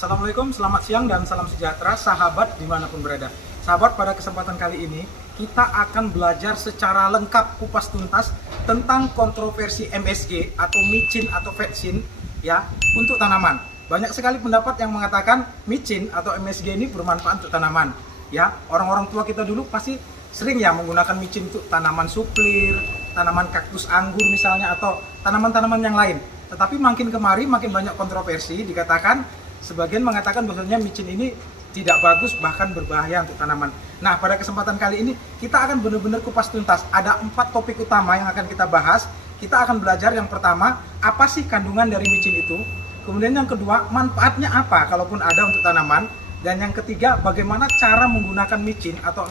Assalamualaikum, selamat siang dan salam sejahtera sahabat dimanapun berada. Sahabat, pada kesempatan kali ini kita akan belajar secara lengkap kupas tuntas tentang kontroversi MSG atau micin atau vetsin ya untuk tanaman. Banyak sekali pendapat yang mengatakan micin atau MSG ini bermanfaat untuk tanaman. Ya, orang-orang tua kita dulu pasti sering ya menggunakan micin untuk tanaman suplir, tanaman kaktus anggur misalnya, atau tanaman-tanaman yang lain. Tetapi makin kemari makin banyak kontroversi, dikatakan sebagian mengatakan bahwasanya micin ini tidak bagus, bahkan berbahaya untuk tanaman. Nah, pada kesempatan kali ini kita akan benar-benar kupas tuntas. Ada 4 topik utama yang akan kita bahas. Kita akan belajar yang pertama, apa sih kandungan dari micin itu? Kemudian yang kedua, manfaatnya apa kalaupun ada untuk tanaman? Dan yang ketiga, bagaimana cara menggunakan micin atau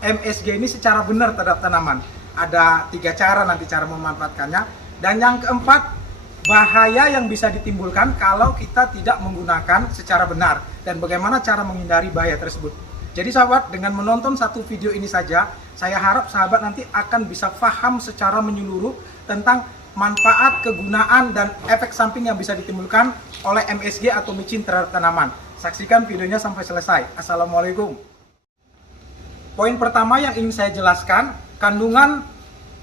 MSG ini secara benar terhadap tanaman? Ada 3 cara nanti cara memanfaatkannya. Dan yang keempat, bahaya yang bisa ditimbulkan kalau kita tidak menggunakan secara benar dan bagaimana cara menghindari bahaya tersebut. Jadi sahabat, dengan menonton satu video ini saja, saya harap sahabat nanti akan bisa paham secara menyeluruh tentang manfaat, kegunaan, dan efek samping yang bisa ditimbulkan oleh MSG atau micin terhadap tanaman. Saksikan videonya sampai selesai. Assalamualaikum. Poin pertama yang ingin saya jelaskan, kandungan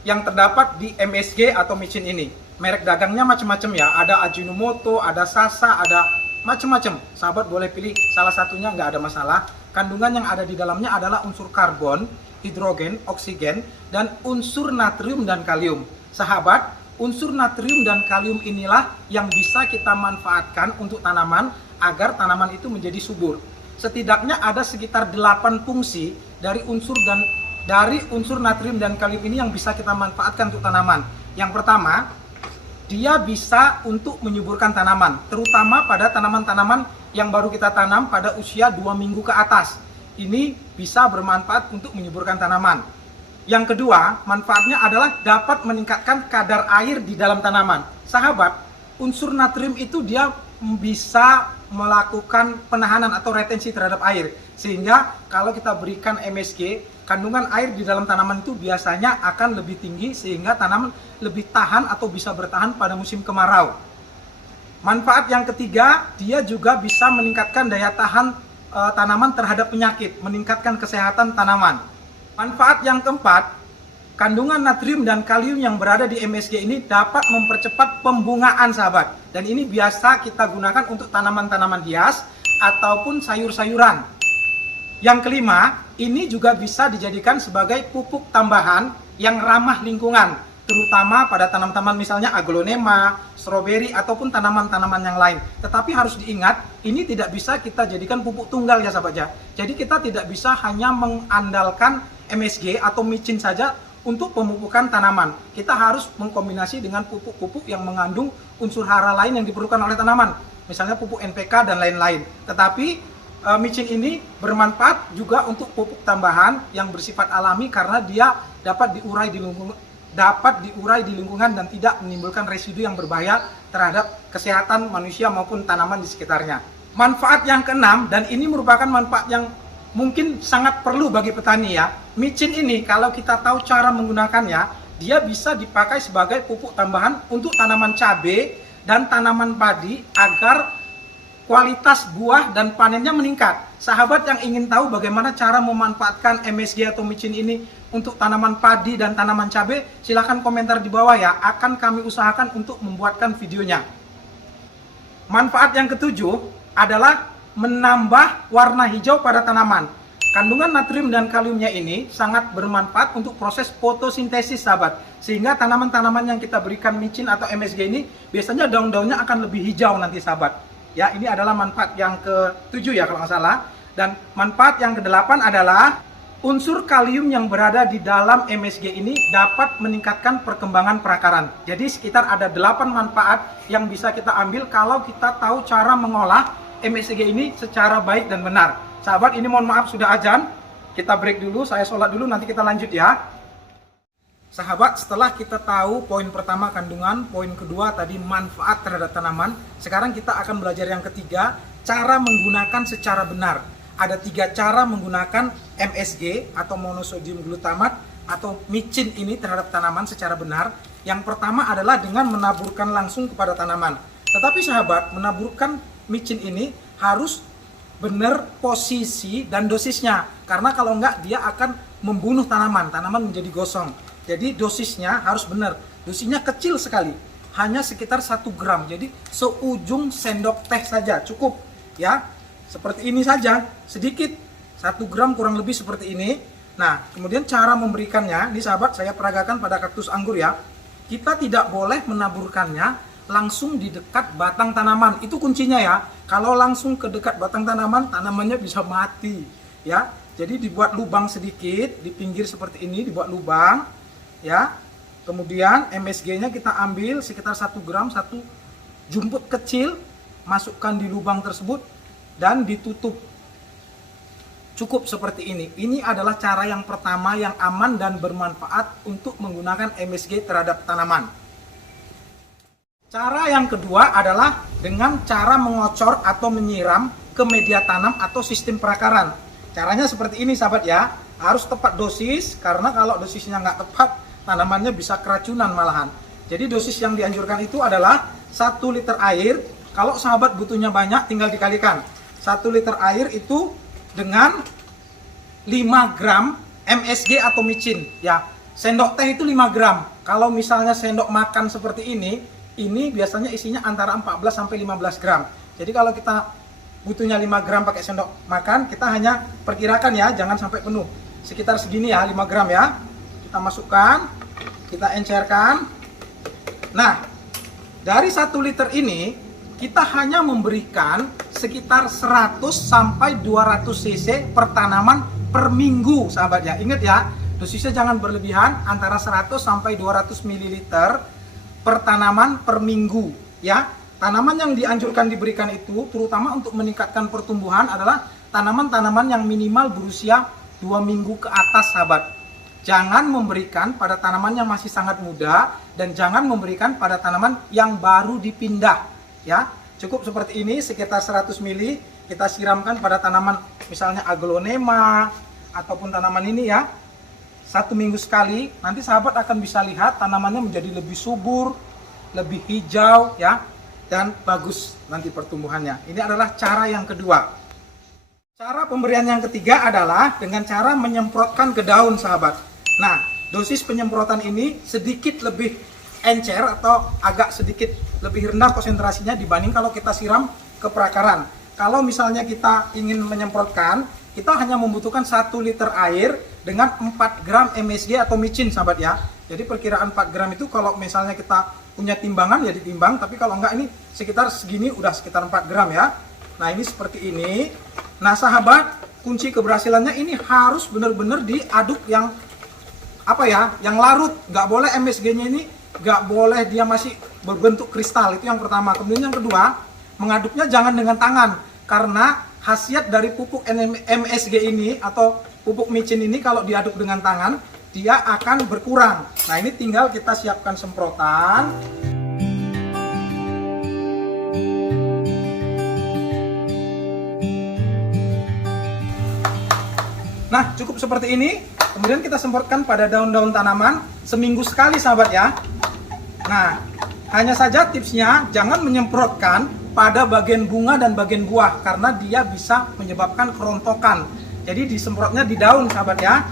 yang terdapat di MSG atau micin ini. Merek dagangnya macam-macam ya, ada Ajinomoto, ada Sasa, ada macam-macam. Sahabat boleh pilih salah satunya, nggak ada masalah. Kandungan yang ada di dalamnya adalah unsur karbon, hidrogen, oksigen, dan unsur natrium dan kalium. Sahabat, unsur natrium dan kalium inilah yang bisa kita manfaatkan untuk tanaman agar tanaman itu menjadi subur. Setidaknya ada sekitar 8 fungsi dari unsur natrium dan kalium ini yang bisa kita manfaatkan untuk tanaman. Yang pertama, dia bisa untuk menyuburkan tanaman, terutama pada tanaman-tanaman yang baru kita tanam pada usia 2 minggu ke atas. Ini bisa bermanfaat untuk menyuburkan tanaman. Yang kedua, manfaatnya adalah dapat meningkatkan kadar air di dalam tanaman. Sahabat, unsur natrium itu dia bisa melakukan penahanan atau retensi terhadap air. Sehingga kalau kita berikan MSG, kandungan air di dalam tanaman itu biasanya akan lebih tinggi sehingga tanaman lebih tahan atau bisa bertahan pada musim kemarau. Manfaat yang ketiga, dia juga bisa meningkatkan daya tahan tanaman terhadap penyakit, meningkatkan kesehatan tanaman. Manfaat yang keempat, kandungan natrium dan kalium yang berada di MSG ini dapat mempercepat pembungaan sahabat. Dan ini biasa kita gunakan untuk tanaman-tanaman hias ataupun sayur-sayuran. Yang kelima, ini juga bisa dijadikan sebagai pupuk tambahan yang ramah lingkungan, terutama pada tanaman-tanaman misalnya aglonema, stroberi, ataupun tanaman-tanaman yang lain. Tetapi harus diingat, ini tidak bisa kita jadikan pupuk tunggal ya sahabat ya. Jadi kita tidak bisa hanya mengandalkan MSG atau micin saja untuk pemupukan tanaman. Kita harus mengkombinasi dengan pupuk-pupuk yang mengandung unsur hara lain yang diperlukan oleh tanaman, misalnya pupuk NPK dan lain-lain. Tetapi micin ini bermanfaat juga untuk pupuk tambahan yang bersifat alami karena dia dapat diurai di lingkungan dan tidak menimbulkan residu yang berbahaya terhadap kesehatan manusia maupun tanaman di sekitarnya. Manfaat yang keenam, dan ini merupakan manfaat yang mungkin sangat perlu bagi petani ya. Micin ini kalau kita tahu cara menggunakannya, dia bisa dipakai sebagai pupuk tambahan untuk tanaman cabai dan tanaman padi agar kualitas buah dan panennya meningkat. Sahabat yang ingin tahu bagaimana cara memanfaatkan MSG atau micin ini untuk tanaman padi dan tanaman cabai, silahkan komentar di bawah ya. Akan kami usahakan untuk membuatkan videonya. Manfaat yang ketujuh adalah menambah warna hijau pada tanaman. Kandungan natrium dan kaliumnya ini sangat bermanfaat untuk proses fotosintesis sahabat. Sehingga tanaman-tanaman yang kita berikan micin atau MSG ini biasanya daun-daunnya akan lebih hijau nanti sahabat. Ya, ini adalah manfaat yang ke-7 ya kalau nggak salah. Dan manfaat yang ke-8 adalah unsur kalium yang berada di dalam MSG ini dapat meningkatkan perkembangan perakaran. Jadi sekitar ada 8 manfaat yang bisa kita ambil kalau kita tahu cara mengolah MSG ini secara baik dan benar. Sahabat, ini mohon maaf sudah azan. Kita break dulu, saya sholat dulu, nanti kita lanjut ya. Sahabat, setelah kita tahu poin pertama kandungan, poin kedua tadi manfaat terhadap tanaman, sekarang kita akan belajar yang ketiga, cara menggunakan secara benar. Ada 3 cara menggunakan MSG atau monosodium glutamat atau micin ini terhadap tanaman secara benar. Yang pertama adalah dengan menaburkan langsung kepada tanaman. Tetapi sahabat, menaburkan micin ini harus benar posisi dan dosisnya, karena kalau enggak dia akan membunuh tanaman menjadi gosong. Jadi dosisnya harus benar, dosisnya kecil sekali, hanya sekitar 1 gram, jadi seujung sendok teh saja cukup ya, seperti ini saja, sedikit, 1 gram kurang lebih seperti ini. Nah kemudian cara memberikannya, ini sahabat saya peragakan pada kaktus anggur ya, kita tidak boleh menaburkannya langsung di dekat batang tanaman, itu kuncinya ya. Kalau langsung ke dekat batang tanaman, tanamannya bisa mati ya. Jadi dibuat lubang sedikit di pinggir seperti ini, dibuat lubang ya. Kemudian MSG-nya kita ambil sekitar 1 gram, 1 jumput kecil, masukkan di lubang tersebut dan ditutup. Cukup seperti ini. Ini adalah cara yang pertama yang aman dan bermanfaat untuk menggunakan MSG terhadap tanaman. Cara yang kedua adalah dengan cara mengocor atau menyiram ke media tanam atau sistem perakaran. Caranya seperti ini sahabat ya, harus tepat dosis, karena kalau dosisnya nggak tepat, tanamannya bisa keracunan malahan. Jadi dosis yang dianjurkan itu adalah 1 liter air. Kalau sahabat butuhnya banyak, tinggal dikalikan. 1 liter air itu dengan 5 gram MSG atau micin ya. Sendok teh itu 5 gram. Kalau misalnya sendok makan seperti ini biasanya isinya antara 14 sampai 15 gram. Jadi kalau kita butuhnya 5 gram pakai sendok makan, kita hanya perkirakan ya, jangan sampai penuh. Sekitar segini ya, 5 gram ya. Kita masukkan, kita encerkan. Nah, dari 1 liter ini kita hanya memberikan sekitar 100 sampai 200 cc per tanaman per minggu sahabat ya. Ingat ya, dosisnya jangan berlebihan, antara 100 sampai 200 ml per tanaman per minggu ya. Tanaman yang dianjurkan diberikan itu terutama untuk meningkatkan pertumbuhan adalah tanaman-tanaman yang minimal berusia 2 minggu ke atas sahabat. Jangan memberikan pada tanaman yang masih sangat muda, dan jangan memberikan pada tanaman yang baru dipindah ya. Cukup seperti ini, sekitar 100 ml kita siramkan pada tanaman misalnya aglonema ataupun tanaman ini ya. 1 minggu sekali, nanti sahabat akan bisa lihat tanamannya menjadi lebih subur, lebih hijau ya, dan bagus nanti pertumbuhannya. Ini adalah cara yang kedua. Cara pemberian yang ketiga adalah dengan cara menyemprotkan ke daun sahabat. Nah, dosis penyemprotan ini sedikit lebih encer atau agak sedikit lebih rendah konsentrasinya dibanding kalau kita siram ke perakaran. Kalau misalnya kita ingin menyemprotkan, kita hanya membutuhkan 1 liter air dengan 4 gram MSG atau micin sahabat ya. Jadi perkiraan 4 gram itu kalau misalnya kita punya timbangan ya ditimbang, tapi kalau enggak ini sekitar segini udah sekitar 4 gram ya. Nah ini seperti ini. Nah sahabat, kunci keberhasilannya ini harus benar-benar diaduk yang apa ya, yang larut. Nggak boleh MSG-nya ini, nggak boleh dia masih berbentuk kristal, itu yang pertama. Kemudian yang kedua, mengaduknya jangan dengan tangan, karena khasiat dari pupuk MSG ini atau pupuk micin ini kalau diaduk dengan tangan, dia akan berkurang. Nah ini tinggal kita siapkan semprotan. Nah cukup seperti ini. Kemudian kita semprotkan pada daun-daun tanaman seminggu sekali sahabat ya. Nah hanya saja tipsnya, jangan menyemprotkan pada bagian bunga dan bagian buah, karena dia bisa menyebabkan kerontokan. Jadi disemprotnya di daun sahabat ya.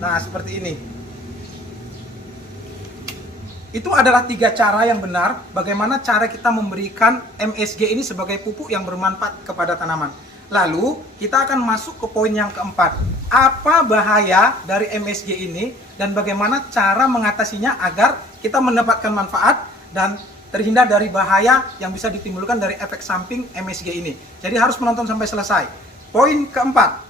Nah seperti ini. Itu adalah 3 cara yang benar bagaimana cara kita memberikan MSG ini sebagai pupuk yang bermanfaat kepada tanaman. Lalu kita akan masuk ke poin yang keempat. Apa bahaya dari MSG ini dan bagaimana cara mengatasinya agar kita mendapatkan manfaat dan terhindar dari bahaya yang bisa ditimbulkan dari efek samping MSG ini. Jadi harus menonton sampai selesai. Poin keempat.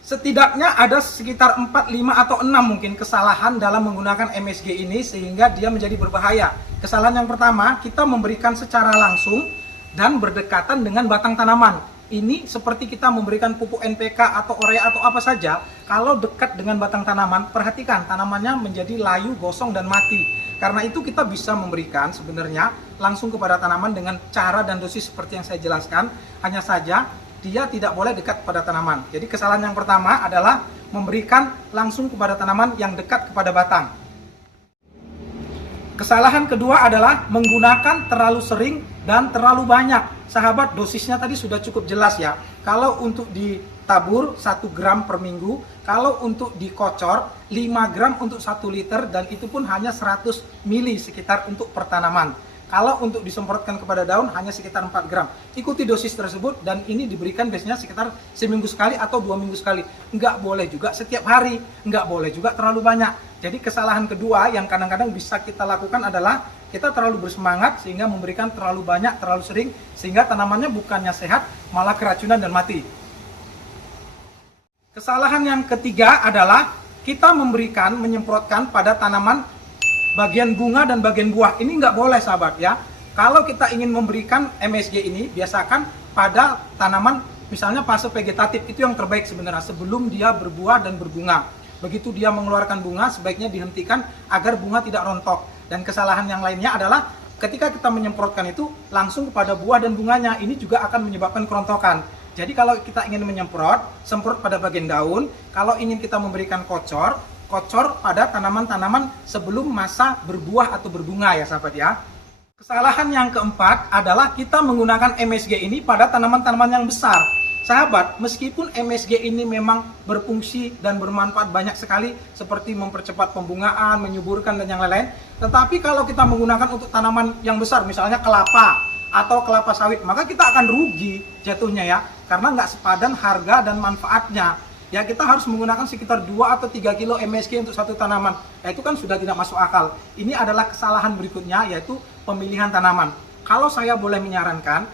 Setidaknya ada sekitar 4, 5 atau 6 mungkin kesalahan dalam menggunakan MSG ini sehingga dia menjadi berbahaya. Kesalahan yang pertama, kita memberikan secara langsung dan berdekatan dengan batang tanaman. Ini seperti kita memberikan pupuk NPK atau urea atau apa saja, kalau dekat dengan batang tanaman, perhatikan tanamannya menjadi layu, gosong, dan mati. Karena itu kita bisa memberikan sebenarnya langsung kepada tanaman dengan cara dan dosis seperti yang saya jelaskan. Hanya saja dia tidak boleh dekat pada tanaman. Jadi kesalahan yang pertama adalah memberikan langsung kepada tanaman yang dekat kepada batang. Kesalahan kedua adalah menggunakan terlalu sering dan terlalu banyak. Sahabat, dosisnya tadi sudah cukup jelas ya. Kalau untuk ditabur 1 gram per minggu, kalau untuk dikocor 5 gram untuk 1 liter, dan itu pun hanya 100 mili sekitar untuk pertanaman. Kalau untuk disemprotkan kepada daun hanya sekitar 4 gram. Ikuti dosis tersebut, dan ini diberikan biasanya sekitar seminggu sekali atau 2 minggu sekali. Nggak boleh juga setiap hari, nggak boleh juga terlalu banyak. Jadi kesalahan kedua yang kadang-kadang bisa kita lakukan adalah kita terlalu bersemangat sehingga memberikan terlalu banyak, terlalu sering, sehingga tanamannya bukannya sehat, malah keracunan dan mati. Kesalahan yang ketiga adalah kita menyemprotkan pada tanaman bagian bunga dan bagian buah. Ini nggak boleh sahabat ya. Kalau kita ingin memberikan MSG ini, biasakan pada tanaman misalnya fase vegetatif, itu yang terbaik sebenarnya sebelum dia berbuah dan berbunga. Begitu dia mengeluarkan bunga, sebaiknya dihentikan agar bunga tidak rontok. Dan kesalahan yang lainnya adalah ketika kita menyemprotkan itu langsung kepada buah dan bunganya, ini juga akan menyebabkan kerontokan. Jadi kalau kita ingin menyemprot, semprot pada bagian daun. Kalau ingin kita memberikan kocor pada tanaman-tanaman sebelum masa berbuah atau berbunga ya sahabat ya. Kesalahan yang keempat adalah kita menggunakan MSG ini pada tanaman-tanaman yang besar. Sahabat, meskipun MSG ini memang berfungsi dan bermanfaat banyak sekali seperti mempercepat pembungaan, menyuburkan dan yang lain-lain, tetapi kalau kita menggunakan untuk tanaman yang besar, misalnya kelapa atau kelapa sawit, maka kita akan rugi jatuhnya ya, karena nggak sepadan harga dan manfaatnya. Ya, kita harus menggunakan sekitar 2 atau 3 kilo MSG untuk satu tanaman. Ya, itu kan sudah tidak masuk akal. Ini adalah kesalahan berikutnya, yaitu pemilihan tanaman. Kalau saya boleh menyarankan,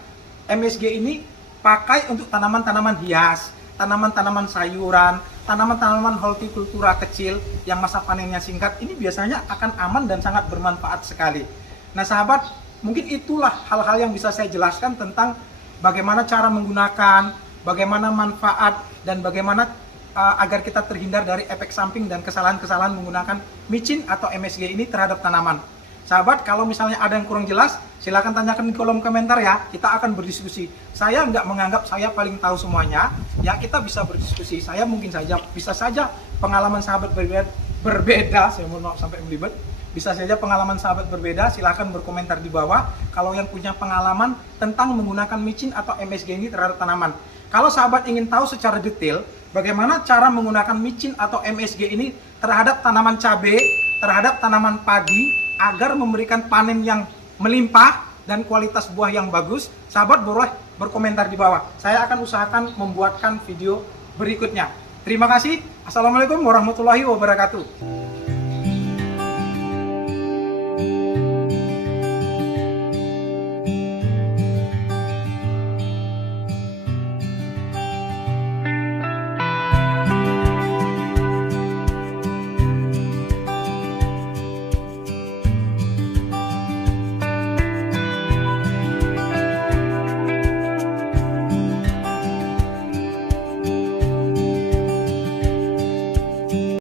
MSG ini pakai untuk tanaman-tanaman hias, tanaman-tanaman sayuran, tanaman-tanaman hortikultura kecil yang masa panennya singkat. Ini biasanya akan aman dan sangat bermanfaat sekali. Nah sahabat, mungkin itulah hal-hal yang bisa saya jelaskan tentang bagaimana cara menggunakan, bagaimana manfaat, dan bagaimana agar kita terhindar dari efek samping dan kesalahan-kesalahan menggunakan micin atau MSG ini terhadap tanaman. Sahabat, kalau misalnya ada yang kurang jelas, silakan tanyakan di kolom komentar ya. Kita akan berdiskusi. Saya nggak menganggap saya paling tahu semuanya. Ya, kita bisa berdiskusi. Saya mungkin saja, bisa saja pengalaman sahabat berbeda. Saya mohon maaf sampai melibet. Bisa saja pengalaman sahabat berbeda. Silakan berkomentar di bawah. Kalau yang punya pengalaman tentang menggunakan micin atau MSG ini terhadap tanaman. Kalau sahabat ingin tahu secara detail bagaimana cara menggunakan micin atau MSG ini terhadap tanaman cabai, terhadap tanaman padi, agar memberikan panen yang melimpah dan kualitas buah yang bagus, sahabat boleh berkomentar di bawah. Saya akan usahakan membuatkan video berikutnya. Terima kasih. Assalamualaikum warahmatullahi wabarakatuh.